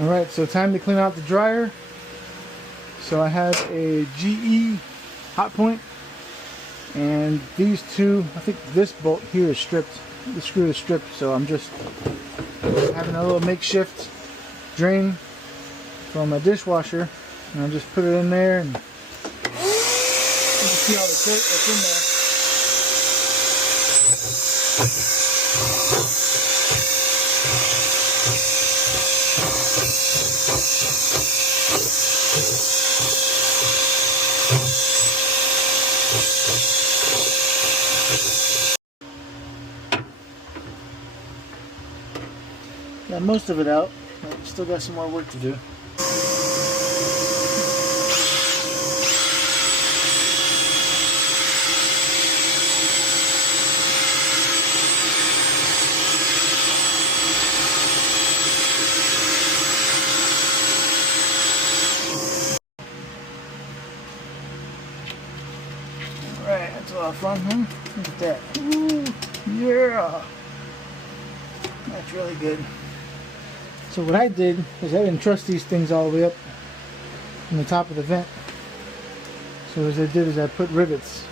Alright, so time to clean out the dryer. So I have a GE hot point, and these two, I think this bolt here is stripped, the screw is stripped, so I'm just having a little makeshift drain from a dishwasher, and I'll just put it in there, and you can see all the dirt that's in there. Got most of it out, but still got some more work to do. Alright, that's a lot of fun, huh? Look at that. Ooh, yeah! That's really good. So what I did is I didn't truss these things all the way up from the top of the vent. So what I did is I put rivets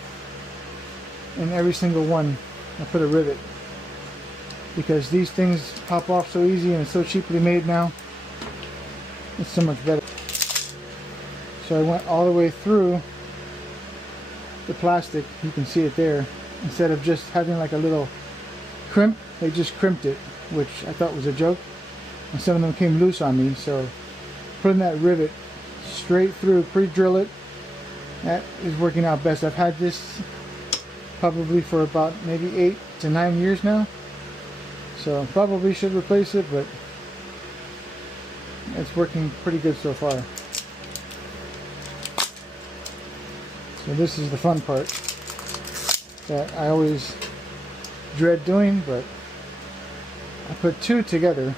in every single one. I put a rivet because these things pop off so easy and it's so cheaply made now. It's so much better. So I went all the way through the plastic. You can see it there. Instead of just having like a little crimp, they just crimped it, which I thought was a joke. And some of them came loose on me, so putting that rivet straight through, pre-drill it, that is working out best. I've had this probably for about maybe 8 to 9 years now, so probably should replace it, but it's working pretty good so far. So this is the fun part that I always dread doing, but I put 2 together.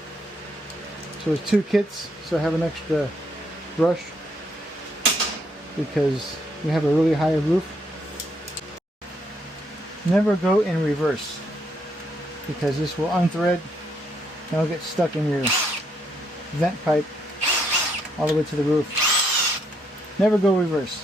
So it's 2 kits, so I have an extra brush because we have a really high roof. Never go in reverse because this will unthread and it'll get stuck in your vent pipe all the way to the roof. Never go reverse.